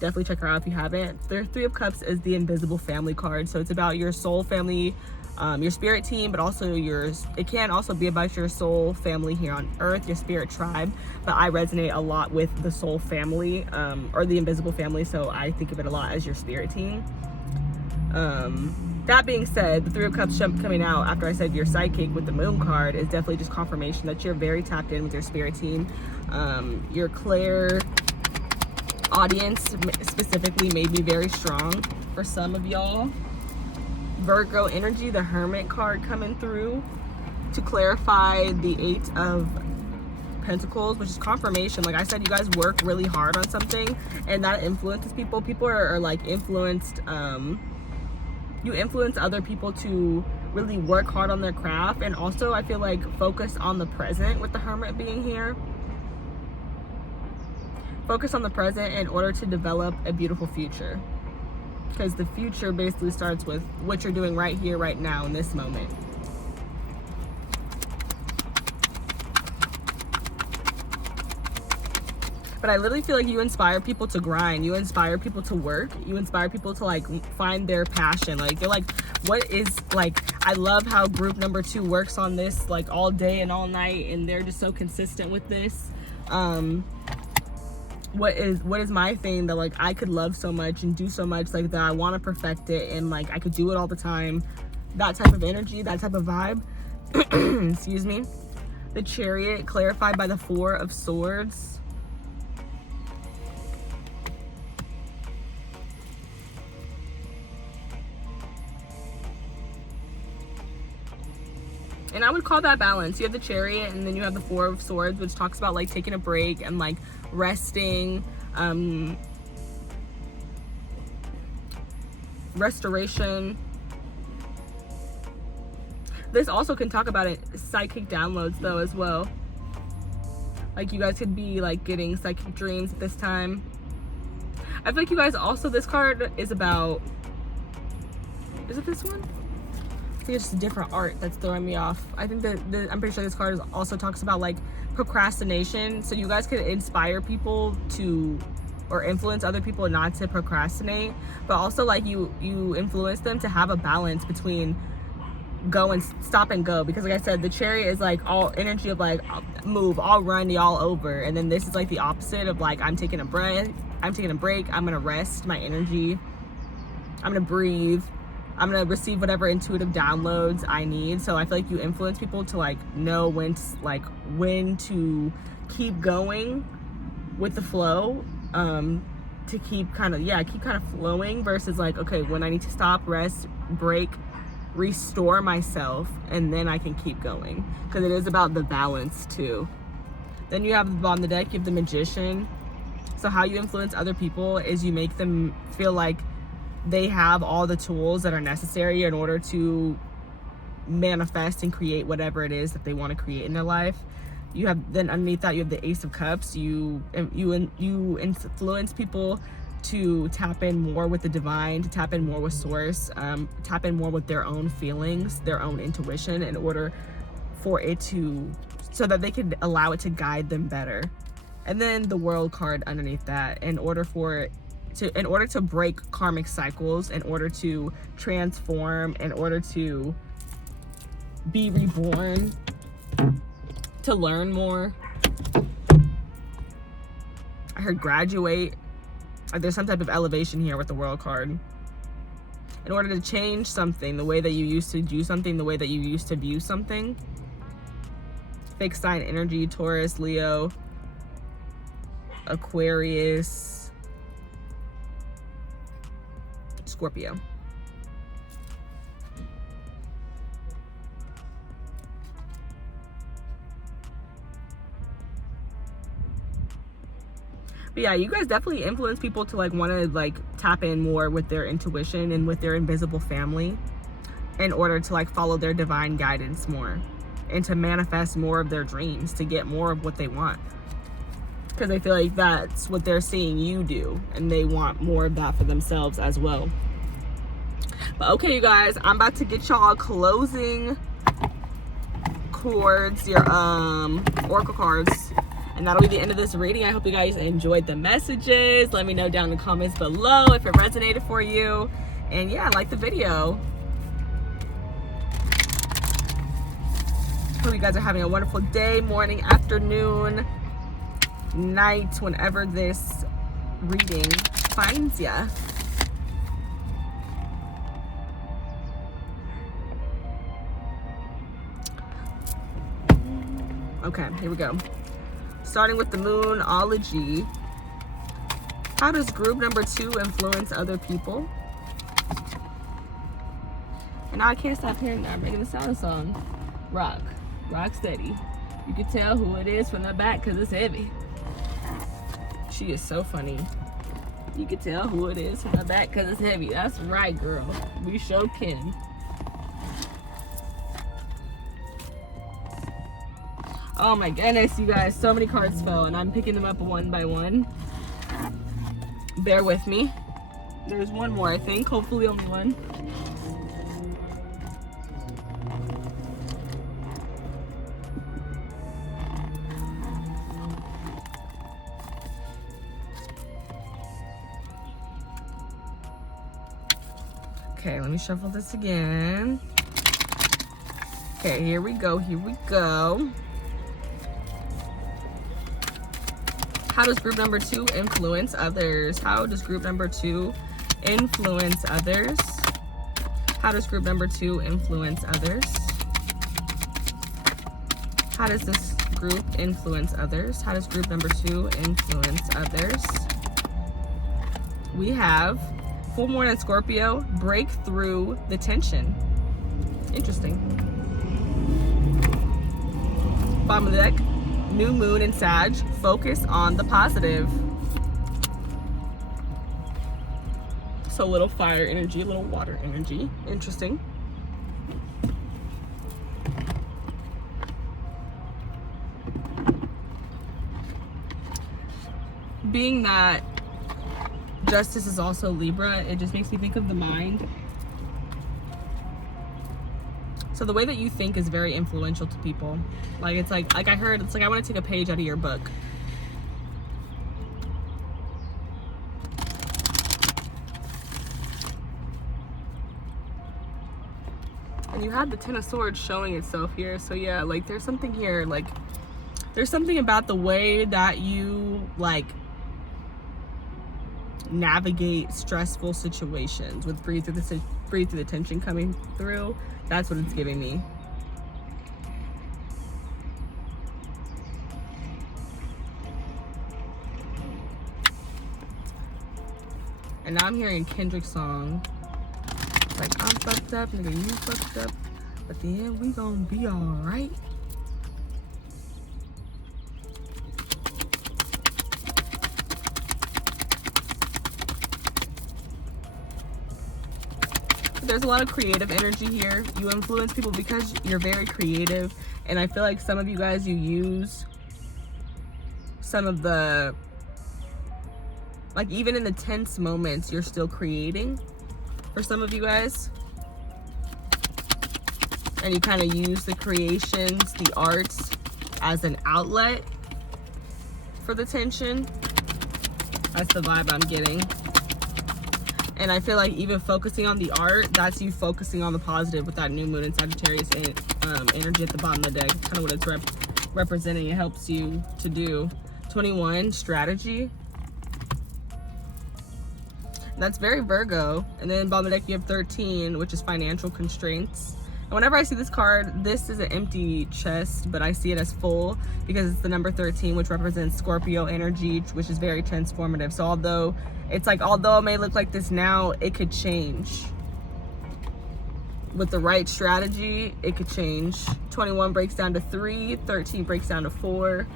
Definitely check her out if you haven't. The Three of Cups is the invisible family card. So it's about your soul family, your spirit team, but also it can also be about your soul family here on earth, your spirit tribe. But I resonate a lot with the soul family, or the invisible family. So I think of it a lot as your spirit team. That being said, the Three of Cups coming out after I said your psychic with the Moon card is definitely just confirmation that you're very tapped in with your spirit team. Your Claire audience specifically may be very strong for some of y'all. Virgo energy, the Hermit card coming through to clarify the Eight of Pentacles, which is confirmation. Like I said, you guys work really hard on something, and that influences people. People are like influenced. You influence other people to really work hard on their craft, and also I feel like focus on the present with the Hermit being here. Focus on the present in order to develop a beautiful future, because the future basically starts with what you're doing right here, right now, in this moment. But I literally feel like you inspire people to grind. You inspire people to work. You inspire people to like find their passion. Like they're like, what is like, I love how group number 2 works on this like all day and all night, and they're just so consistent with this. What is my thing that like I could love so much and do so much like that I want to perfect it, and like I could do it all the time. That type of energy, that type of vibe. Excuse me. The Chariot clarified by the Four of Swords. And I would call that balance. You have the Chariot, and then you have the Four of Swords, which talks about like taking a break and like resting, restoration. This also can talk about it, psychic downloads though as well. Like you guys could be like getting psychic dreams at this time. I feel like you guys also, this card is about, is it this one? I think it's just a different art that's throwing me off. I think that I'm pretty sure this card also talks about like procrastination. So you guys could inspire people to, or influence other people not to procrastinate, but also like you influence them to have a balance between go and stop and go. Because like I said, the Chariot is like all energy of like move, I'll run y'all over, and then this is like the opposite of like I'm taking a breath, I'm taking a break, I'm gonna rest my energy, I'm gonna breathe, I'm gonna receive whatever intuitive downloads I need. So I feel like you influence people to like know when to keep going with the flow, to keep kind of flowing, versus like, okay, when I need to stop, rest, break, restore myself, and then I can keep going, because it is about the balance too. Then you have on the deck, you have the Magician. So how you influence other people is you make them feel like they have all the tools that are necessary in order to manifest and create whatever it is that they want to create in their life. You have, then underneath that, you have the Ace of Cups. You influence people to tap in more with the divine, to tap in more with source, tap in more with their own feelings, their own intuition, in order for it to, so that they can allow it to guide them better. And then the World card underneath that, in order to break karmic cycles, in order to transform, in order to be reborn, to learn more. I heard graduate. There's some type of elevation here with the World card. In order to change something, the way that you used to do something, the way that you used to view something. Fixed sign energy, Taurus, Leo, Aquarius, Scorpio. But yeah, you guys definitely influence people to like want to like tap in more with their intuition and with their invisible family, in order to like follow their divine guidance more, and to manifest more of their dreams, to get more of what they want. Because I feel like that's what they're seeing you do, and they want more of that for themselves as well. But okay, you guys, I'm about to get y'all closing chords, your oracle cards, and that'll be the end of this reading. I hope you guys enjoyed the messages. Let me know down in the comments below if it resonated for you, and yeah, like the video. Hope you guys are having a wonderful day, morning, afternoon, night, whenever this reading finds ya. Okay, here we go. Starting with the Moonology. How does group number 2 influence other people? And now I can't stop hearing that. I'm making the sound song. Rock steady. You can tell who it is from the back because it's heavy. She is so funny. You can tell who it is from the back because it's heavy. That's right, girl. We sure can. Oh my goodness, you guys, so many cards fell and I'm picking them up one by one. Bear with me. There's one more, I think. Hopefully only one. Okay, let me shuffle this again. Okay, here we go, here we go. How does group number 2 influence others? How does group number 2 influence others? How does group number 2 influence others? How does this group influence others? How does group number 2 influence others? We have full moon and Scorpio, break through the tension. Interesting. Bottom of the deck. New moon and Sag, focus on the positive. So a little fire energy, a little water energy. Interesting. Being that Justice is also Libra, it just makes me think of the mind. So the way that you think is very influential to people. Like it's like I heard, it's like I want to take a page out of your book. And you had the Ten of Swords showing itself here. So yeah, like there's something here, like there's something about the way that you like navigate stressful situations with breathe through the tension coming through. That's what it's giving me. And now I'm hearing Kendrick's song. It's like, I'm fucked up, nigga, you fucked up. But then we gonna be alright. There's a lot of creative energy here. You influence people because you're very creative, and I feel like some of you guys, you use some of the, like even in the tense moments, you're still creating for some of you guys, and you kind of use the creations, the arts as an outlet for the tension. That's the vibe I'm getting. And I feel like even focusing on the art, that's you focusing on the positive with that new moon and Sagittarius energy at the bottom of the deck. Kind of what it's representing. It helps you to do. 21, strategy. That's very Virgo. And then bottom of the deck you have 13, which is financial constraints. And whenever I see this card, this is an empty chest, but I see it as full because it's the number 13, which represents Scorpio energy, which is very transformative. So although it may look like this now, it could change. With the right strategy, it could change. 21 breaks down to 3, 13 breaks down to 4.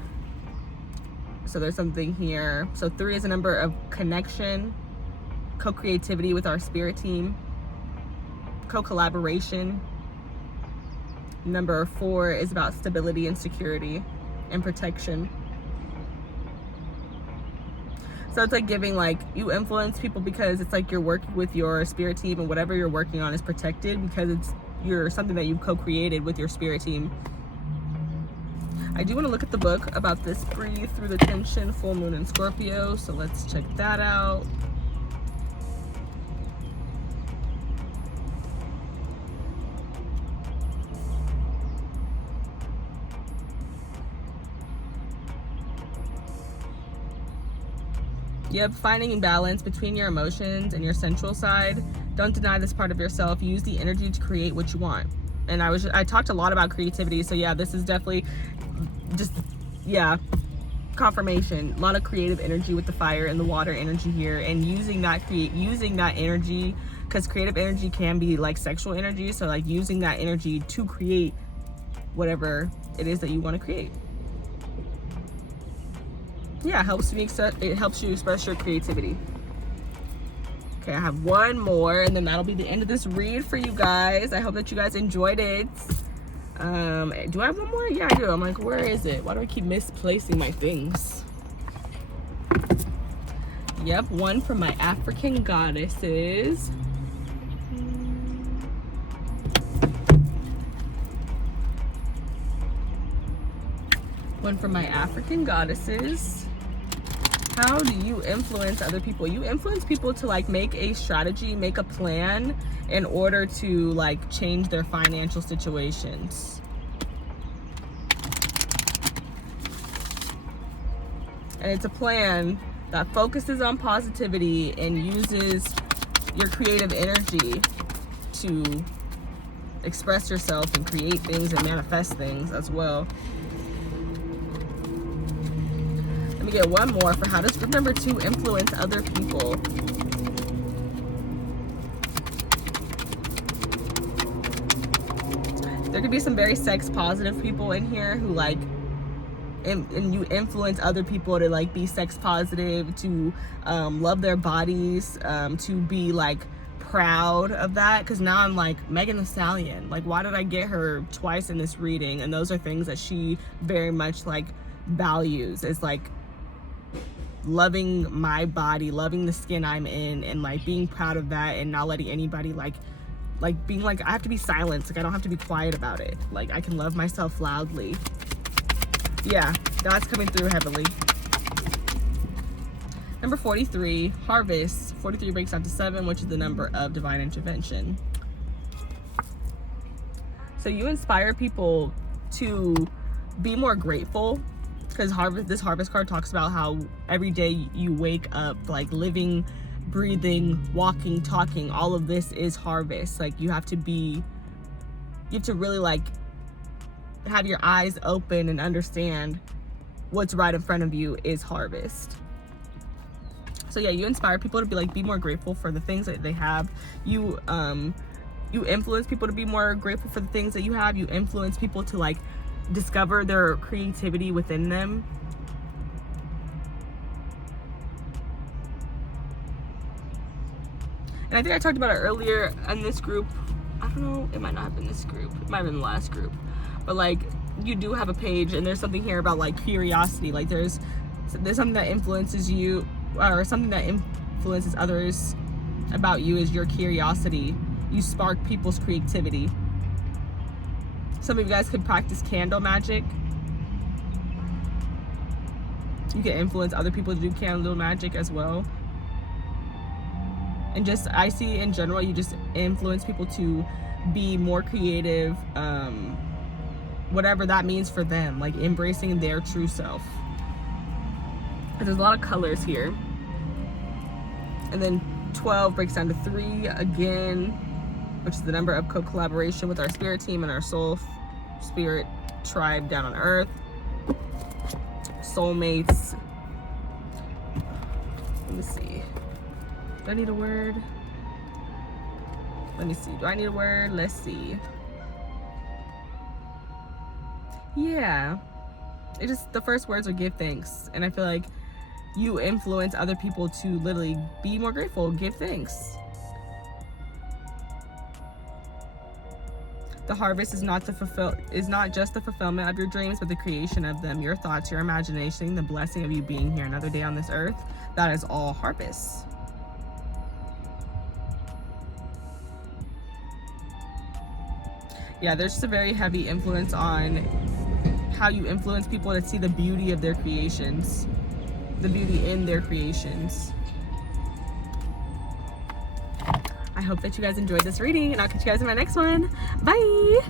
So there's something here. So 3 is a number of connection, co-creativity with our spirit team, co-collaboration. Number 4 is about stability and security and protection. So it's like giving, like, you influence people because it's like you're working with your spirit team, and whatever you're working on is protected because you're something that you've co-created with your spirit team. I do want to look at the book about this Breathe Through the Tension, full moon in Scorpio, so let's check that out. Yep, finding balance between your emotions and your sensual side. Don't deny this part of yourself. Use the energy to create what you want. And I talked a lot about creativity, so yeah, this is definitely just, yeah, confirmation. A lot of creative energy with the fire and the water energy here, and using that energy, because creative energy can be like sexual energy, so like using that energy to create whatever it is that you want to create. Yeah, it helps you express your creativity. Okay, I have one more, and then that'll be the end of this read for you guys. I hope that you guys enjoyed it. Do I have one more? Yeah, I do. I'm like, where is it? Why do I keep misplacing my things? Yep, one from my African goddesses. One from my African goddesses. How do you influence other people? You influence people to like make a strategy, make a plan in order to like change their financial situations. And it's a plan that focuses on positivity and uses your creative energy to express yourself and create things and manifest things as well. Let me get one more for how to remember to influence other people. There could be some very sex positive people in here who like, and you influence other people to like be sex positive, to love their bodies, to be like proud of that. Because now I'm like, Megan Thee Stallion, like, why did I get her twice in this reading? And those are things that she very much like values. It's like loving my body, loving the skin I'm in, and like being proud of that, and not letting anybody like being like, I have to be silent, like I don't have to be quiet about it, like I can love myself loudly. Yeah, that's coming through heavily. Number 43, Harvest. 43 breaks down to 7, which is the number of divine intervention. So you inspire people to be more grateful, because this harvest card talks about how every day you wake up, like living, breathing, walking, talking, all of this is harvest. Like you have to really like have your eyes open and understand what's right in front of you is harvest. So yeah, you inspire people to be more grateful for the things that they have. You influence people to be more grateful for the things that you have. You influence people to like discover their creativity within them. And I think I talked about it earlier in this group. I don't know, it might not have been this group. It might have been the last group. But like, you do have a page, and there's something here about like curiosity. Like there's something that influences you, or something that influences others about you is your curiosity. You spark people's creativity. Some of you guys could practice candle magic. You can influence other people to do candle magic as well. And just, I see in general, you just influence people to be more creative, whatever that means for them, like embracing their true self. There's a lot of colors here. And then 12 breaks down to 3 again, which is the number of co-collaboration with our spirit team and our soul spirit tribe down on earth. Soulmates. Let me see. Do I need a word? Let me see. Do I need a word? Let's see. Yeah. It just, the first words are give thanks. And I feel like you influence other people to literally be more grateful, give thanks. The harvest is not just the fulfillment of your dreams, but the creation of them. Your thoughts, your imagination, the blessing of you being here another day on this earth. That is all harvest. Yeah, there's just a very heavy influence on how you influence people to see the beauty of their creations, the beauty in their creations. I hope that you guys enjoyed this reading, and I'll catch you guys in my next one. Bye!